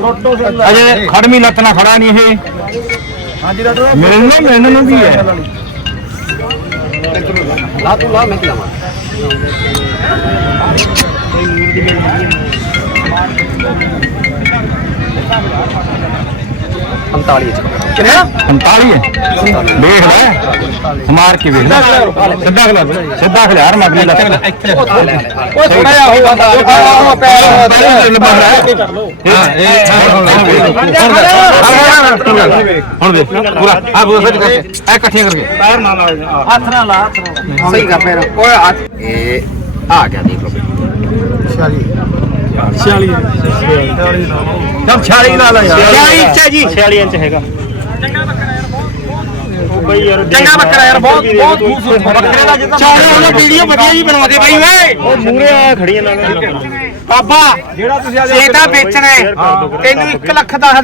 ਅਜੇ ਖੜਮੀ ਲੱਤ ਨਾਲ ਖੜਾ ਨਹੀਂ ਇਹ। ਹਾਂਜੀ ਡਾਕਟਰ ਸਾਹਿਬ ਮੈਨੂੰ ਨਾ ਮੈਨੂੰ ਵੀ ਹੈ। ਲਾ ਤੂੰ ਲਾ ਮੈਂ ਕਿਹਾ 45 ਚ ਕਿੰਨਾ 45 ਦੇਖ ਲੈ। ਮਾਰ ਕੇ ਵੇਖ ਲੈ। ਸਿੱਧਾ ਖਲਾ ਸਿੱਧਾ ਖਲਾ ਯਾਰ ਮਗਲੀ ਲੱਤ ਉਹ ਥੋੜਾ ਜਿਹਾ ਹੋ ਜਾਂਦਾ ਉਹ ਪੈਰ ਲੰਬਾ ਹੈ ਹਾਂ ਇਹ ਹੁਣ ਦੇਖ ਪੂਰਾ। ਆ ਪੂਰਾ ਸੱਚ ਕਰਕੇ। ਐ ਇਕੱਠੀਆਂ ਕਰਕੇ। ਪੈਰ ਨਾ ਲਾ ਹੱਥ ਨਾ ਲਾ ਸਹੀ ਕਰ ਪੈਰ ਓਏ ਹੱਥ ਇਹ ਆ ਗਿਆ ਦੇਖ ਲੋ ਚਲੀ 46 ਸਭ 46 ਲਾ ਲਾ ਯਾਰ। 46 ਇੰਚ ਹੈ ਜੀ। 46 ਇੰਚ ਹੈਗਾ। ਚੰਗਾ ਬੱਕਰਾ ਯਾਰ ਬਹੁਤ ਬਹੁਤ ਖੂਬਸੂਰਤ ਬੱਕਰੇ ਦਾ ਜਿੱਦਾਂ ਚਾਹੇ ਉਹਨੇ ਵੀਡੀਓ ਵਧੀਆ ਜੀ ਬਣਾ ਦੇ ਬਾਈ ਓਏ। ਉਹ ਮੂਰੇ ਆ ਖੜੀਆਂ ਨਾਲ। ਬਾਬਾ ਜਿਹੜਾ ਤੁਸੀਂ ਇਹ ਤਾਂ ਵੇਚਣਾ ਹੈ। ਤੈਨੂੰ 1 ਲੱਖ ਦਾ